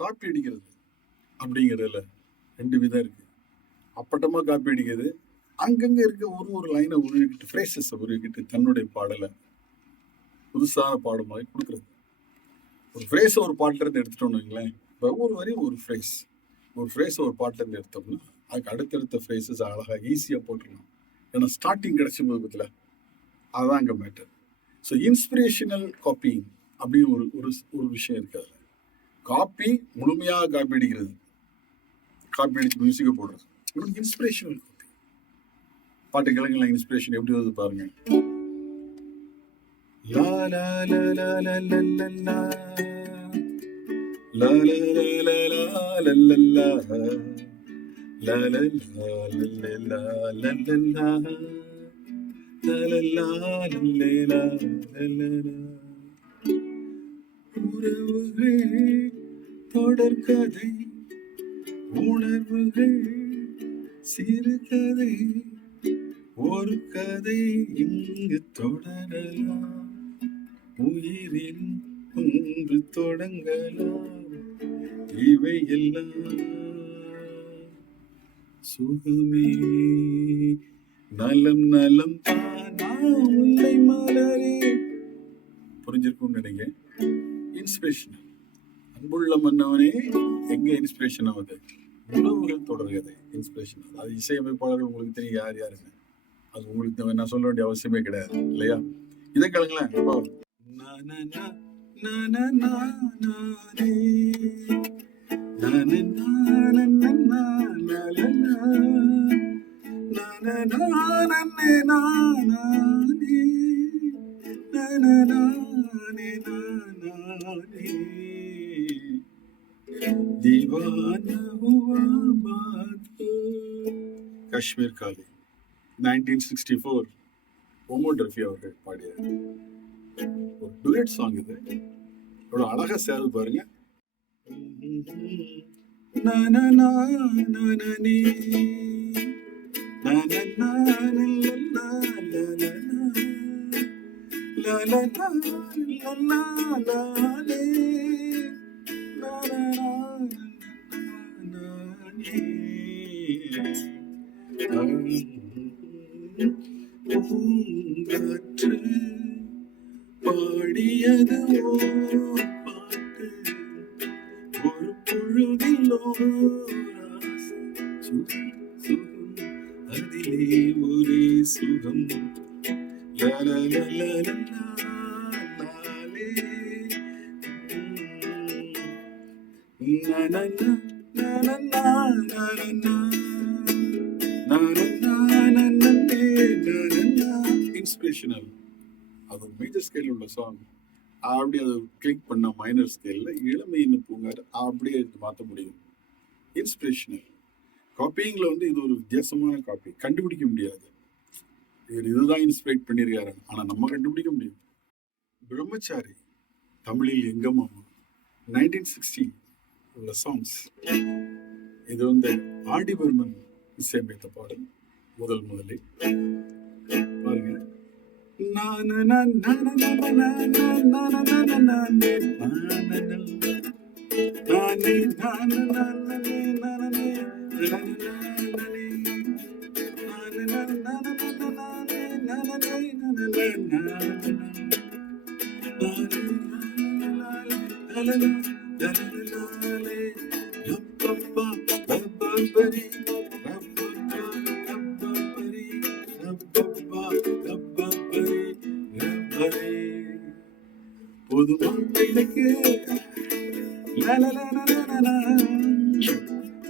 Copy அடிக்கிறது அப்படிங்கிறதுல 2 விதம் இருக்கு. அப்பட்டமா காப்பி அடிக்கிறது, அங்கங்க இருக்க ஒரு லைனை உருவிக்கிட்டு, ஃப்ரேசஸை உருவிக்கிட்டு தன்னுடைய பாடலை புதுசான பாடம் மாதிரி கொடுக்குறது. ஒரு ஃப்ரேஸை ஒரு பாட்டுல இருந்து எடுத்துட்டோம்னு வைங்களேன், ஒவ்வொரு வரையும் ஒரு ஃப்ரேஸை ஒரு பாட்டுல இருந்து எடுத்தோம்னா அதுக்கு அடுத்தடுத்த ஃப்ரேஸஸ் அழகா ஈஸியாக போட்டுடலாம். ஏன்னா ஸ்டார்டிங் கிடைச்ச போது பத்தில அதுதான் அங்கே மேட்டர். ஸோ இன்ஸ்பிரேஷனல் காப்பிங் அப்படின்னு ஒரு விஷயம் இருக்காது. காப்பி முழுமையாக காப்பி அடிக்கிறது, காப்பி அடிச்சு மியூசிக்கை போடுறது, இன்ஸ்பிரேஷனல் காப்பி. பாட்டு கிழங்குல இன்ஸ்பிரேஷன் எப்படி வருது பாருங்க. லா லா லா லா லா லா லா லா லா லா லா லா லா La la la la la la la la la la la la la la. உறவுகள் தொடர்கதை, உணர்வுகள் சிறுகதை, ஒரு கதை இங்கு தொடரலாம், உயிரில் ஒன்று தொடங்கலாம், இவை எல்லாம் சுகமே நலம் நலம் தானா முல்லை மலரே. புரிஞ்சிருக்கும்னு நினைக்கிறேன். இன்ஸ்பிரேஷன், அன்புள்ள மன்னவனே எங்க இன்ஸ்பிரேஷன் ஆகுது? உறவுகள் தொடர்கதை இன்ஸ்பிரேஷன். அது இசையமைப்பாளர்கள் உங்களுக்கு தெரியும் யார் யாருங்க, அது உங்களுக்கு நான் சொல்ல வேண்டிய அவசியமே கிடையாது இல்லையா? இதை கேளுங்களேன். இப்போ காஷ்மீர் காலி 1964 ஒமர் ரஃபி அவர்கள் பாடிய ஒரு டுயட் சாங். இது எவ்வளவு அழகா சேருது பாருங்க. பாடியது பாட்டு ஒரு பொழுதிலோ சுகம் சுகம் அதிலே ஒரே சுகம். இன்ஸ்பிரேஷனல். அது மேஜர் ஸ்கேல் உள்ள சாங். அப்படி அதை கிளிக் பண்ண மைனர் ஸ்கேல்ல இளமையின்னு பூங்காரு அப்படியே மாற்ற முடியும். இன்ஸ்பிரேஷனல் காப்பிங்ல இது ஒரு வித்தியாசமான காப்பி, கண்டுபிடிக்க முடியாது. இதுதான் இன்ஸ்பிரேட் பண்ணியிருக்காரு, ஆனா நம்ம கண்டுபிடிக்க முடியும். பிரம்மச்சாரி தமிழில் எங்க மாமா 1960 உள்ள சாங்ஸ். இது ஆடிவர்மன் இசையமைத்த பாடல். முதலில் பாருங்க.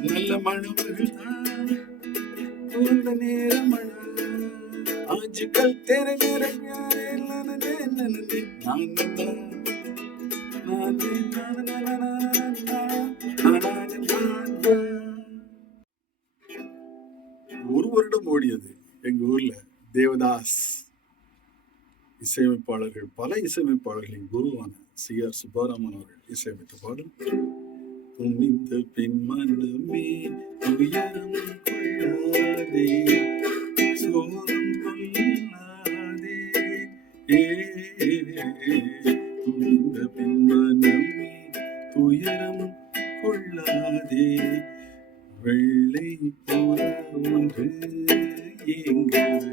நல்ல மணமகள் நேரம் ஆஜ்கல் तेरे मेरे प्यारे ஒரு வருடம் ஓடியது எங்க ஊர்ல. தேவதாஸ் இசையமைப்பாளர்கள், பல இசையமைப்பாளர்களின் குருவான CR சுப்பாராமன் அவர்கள் இசையமைத்த பாடல். துணிந்த பின் மனமே துயரம் கொள்ளாதே, சோகம் கொள்ளாதே, துணிந்த பின் மனமே துயரம் கொள்ளாதே வெள்ளை புறா ஒன்று எங்கள்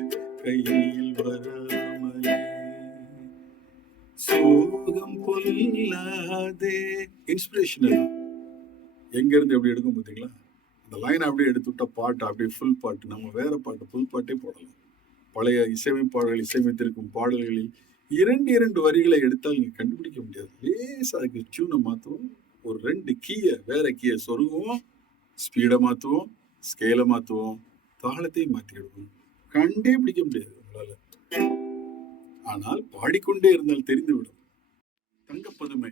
கையில் வராமலே சோகம் கொள்ளாதே. இன்ஸ்பிரேஷனல் எங்க இருந்து எப்படி எடுக்கும் பார்த்தீங்களா? அந்த லைன் அப்படியே எடுத்துவிட்டா பாட்டு அப்படியே ஃபுல் பாட்டு. நம்ம வேற பாட்டு புல் பாட்டே போடலாம். பழைய இசையமைப்பாளர்கள் இசையமைத்திருக்கும் பாடல்களில் 2 வரிகளை எடுத்தால் நீங்க கண்டுபிடிக்க முடியாது. லேசா அதுக்கு டியூனை மாற்றுவோம், ஒரு 2 கீயை வேற கீயை சொருகுவோம், ஸ்பீடை மாற்றுவோம், ஸ்கேலை மாற்றுவோம், தாளத்தையும் மாற்றிடுவோம். கண்டே பிடிக்க முடியாது உங்களால. ஆனால் பாடிக்கொண்டே இருந்தால் தெரிந்துவிடும். தங்கப்பதுமை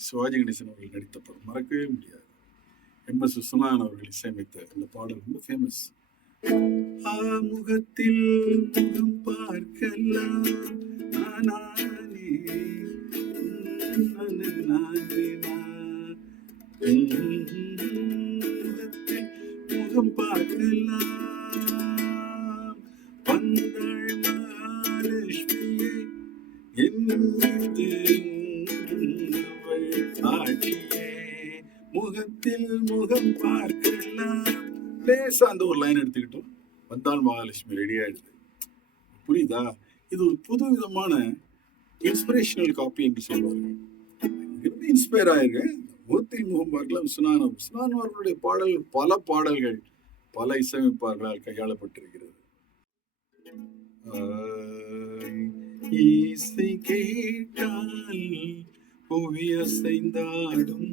சிவாஜி கணேசன் அவர்கள் நடித்த படம், மறக்கவே முடியாது. MS விஸ்வநாதன் அவர்கள் இசையமைத்த அந்த பாடல் ரொம்ப ஃபேமஸ். முகத்தில் முகம் பார்க்கலாம் நானே, முகத்தில் முகம் பார்க்கலாம் வந்தாள் மகாலட்சுமியே என் மீது காட்டியே முகத்தில் முகம் பார்க்கலாம். லேசா அந்த ஒரு லைன் எடுத்துக்கிட்டோம், வந்தாள் மகாலட்சுமி ரெடி ஆயிடுது. புரியுதா? இது ஒரு புது விதமான இன்ஸ்பிரேஷனல் காப்பி என்று சொல்வார்கள். இருந்து இன்ஸ்பயர் ஆயிருக்கு. முகத்தில் முகம் பார்க்கலாம் விஸ்வநாதன் அவர்களுடைய பாடல்கள், பல பாடல்கள் பல இசையமைப்பாளர்களால் கையாளப்பட்டிருக்கிறது. இசை கேட்டால் புவி அசைந்தாடும்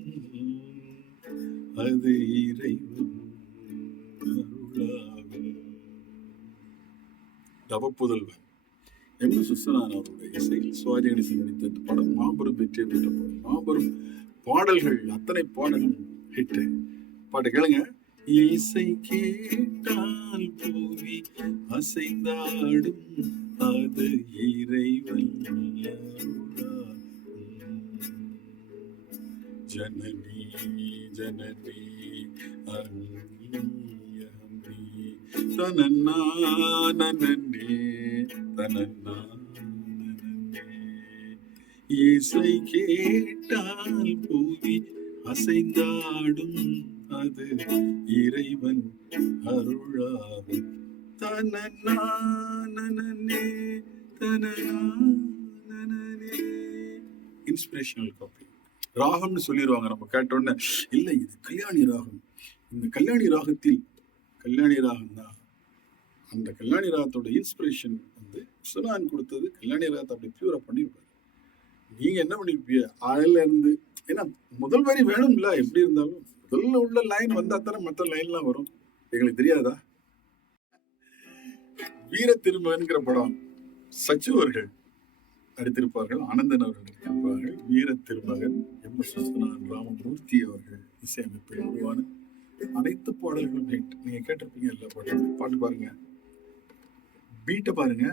அது இறைவன் அருளாகும். தவப்புதல்வன் MS விஸ்வநாதன் அவருடைய இசையில் சிவாஜி கணேசன் நடித்த இந்த படம் மாபெரும் வெற்றியை பெற்ற படம். மாபெரும் பாடல்கள், அத்தனை பாடலும் ஹிட். பாட்டு கேளுங்க. இசை கேட்டால் புவி அசைந்தாடும் அது இறைவன் அருளாகும். ஜனனி ஜனனி அந்நியமி தனன்னா நனனே தனன்னா நனனே. இசை கேட்டால் புவி அசைந்தாடும் அது இறைவன் அருளாகும். தனன்னா நனனே தனனா நனனே. Inspirational copy. ராகம்னு சொல்லிடுவாங்க. நம்ம கேட்டோன்னே இல்லை இது கல்யாணி ராகம், இந்த கல்யாணி ராகத்தில் கல்யாணி ராகம் தான். அந்த கல்யாணி ராகத்தோட இன்ஸ்பிரேஷன் வந்து விஸ்வநாதன் கொடுத்தது. கல்யாணி ராகத்தை அப்படி பியூரா பண்ணியிருப்பாரு. நீங்க என்ன பண்ணிருப்பீங்க? ஆயில இருந்து, ஏன்னா முதல் வரி வேணும்ல, எப்படி இருந்தாலும் முதல்ல உள்ள லைன் வந்தா தானே மற்ற லைன்லாம் வரும். எங்களுக்கு தெரியாதா? வீர திருமகன்கிற படம் சச்சு அவர்கள் நடித்திருப்பார்கள், ஆனந்தன் அவர்கள் நடித்திருப்பார்கள். வீர திருமகன் MS விஸ்வநாதன், ராமமூர்த்தி அவர்கள் இசையமைப்பில் உருவான அனைத்து பாடல்களும் ஹிட். நீங்க கேட்டிருப்பீங்க எல்லா பாடல்களும். பாட்டு பாருங்க, பீட்டை பாருங்க.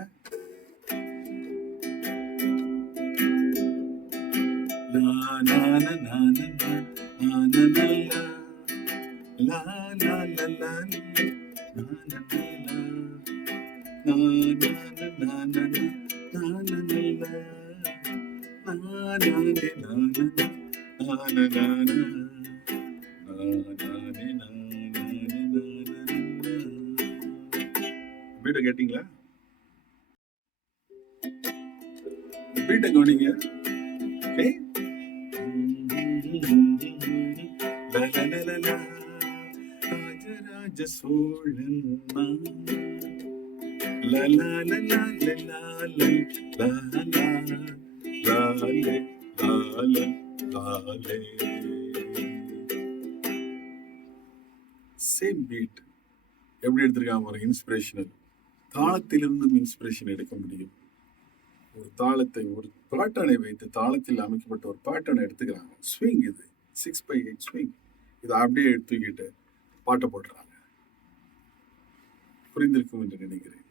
பீட்டை கேட்டீங்களா? பீட்டை கவனிங்க. Rajaraja Cholan same beat. எப்படி எடுத்திருக்காங்க ஒரு இன்ஸ்பிரேஷனல். தாளத்திலிருந்தும் இன்ஸ்பிரேஷன் எடுக்க முடியும். ஒரு தாளத்தை, ஒரு பேட்டர்னை வைத்து தாளத்தில் அமைக்கப்பட்ட ஒரு பேட்டர்னை எடுத்துக்கிறாங்க. ஸ்விங், இது 6/8 ஸ்விங். இதை அப்படியே எடுத்துக்கிட்டு பாட்டை போடுறாங்க. புரிந்திருக்கும் என்று நினைக்கிறேன்.